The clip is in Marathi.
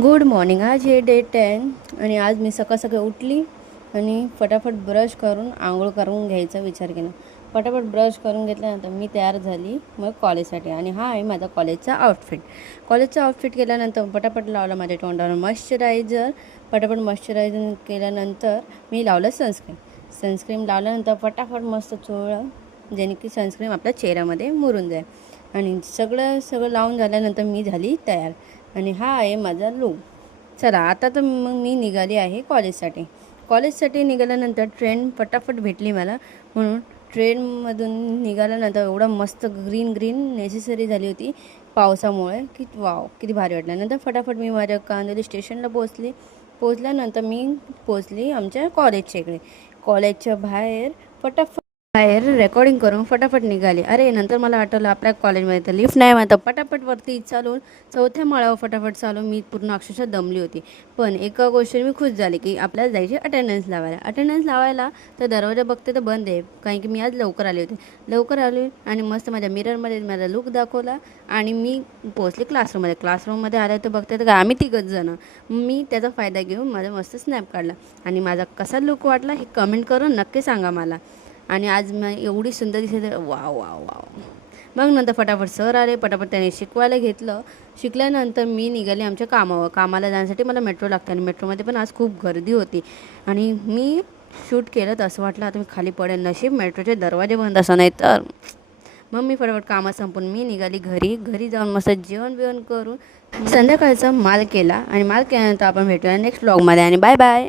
Good morning. आज हे डे 10 आणि आज मी सकाळ सकाळी उठली आणि फटाफट ब्रश करून आंघोळ करून घ्यायचा विचार केला. फटाफट ब्रश करून घेतल्यानंतर मी तयार झाली मग कॉलेजसाठी. आणि हा आहे माझा कॉलेजचा आउटफिट केल्यानंतर फटाफट लावला माझ्या तोंडावर मॉइश्चरायझर. फटाफट मॉइश्चरायझर केल्यानंतर मी लावलं सनस्क्रीन लावल्यानंतर फटाफट मस्त चोळलं, जेणे की सनस्क्रीन आपल्या चेहऱ्यामध्ये मुरून जाईल. आणि सगळं लावून झाल्यानंतर मी झाली तयार. आणि हा आहे माझा लूक. चला आता तर मग मी निघाली आहे कॉलेजसाठी निघाल्यानंतर ट्रेन फटाफट भेटली मला, म्हणून ट्रेनमधून निघाल्यानंतर एवढा मस्त ग्रीन नेसेसरी झाली होती पावसामुळे की वाव किती भारी वाटलं. नंतर फटाफट मी माझ्या कांदिवली स्टेशनला पोचल्यानंतर मी पोचली आमच्या कॉलेजच्या इकडे. कॉलेजच्या बाहेर रेकॉर्डिंग करून फटाफट निघाली. अरे नंतर मला आठवलं आपल्या कॉलेजमध्ये तर लिफ्ट नाही, आता फटाफट वरती चालून 4थ्या माळ्यावर फटाफट चालून मी पूर्ण अक्षरशः दमली होती. पण एका गोष्टीने मी खुश झाले की आपल्याला जायची अटेंडन्स लावायला. तर दरवाजा बघते तर बंद आहे, कारण की मी आज लवकर आले आणि मस्त माझ्या मिररमध्ये माझा लुक दाखवला आणि मी पोचले क्लासरूममध्ये आले तर बघते तर आम्ही 3 जण. मी त्याचा फायदा घेऊन माझा मस्त स्नॅप काढला. आणि माझा कसा लुक वाटला हे कमेंट करून नक्की सांगा मला. आणि आज मी एवढी सुंदर दिसते, वाव वाव वाव. मग नंतर फटाफट सर आले, फटाफट त्याने शिकवायला घेतलं. शिकल्यानंतर मी निघाले आमच्या कामाला जाण्यासाठी. मला मेट्रो लागते आणि मेट्रोमध्ये पण आज खूप गर्दी होती. आणि मी शूट केलं तर असं वाटलं आता मी खाली पडेल. नशीब मेट्रोचे दरवाजे बंद असं, नाही तर मग मी फटाफट कामात संपून मी निघाली घरी जाऊन मस्त जेवण करून संध्याकाळचा माल केला. आणि माल केल्यानंतर आपण भेटूया नेक्स्ट व्लॉगमध्ये. आणि बाय बाय.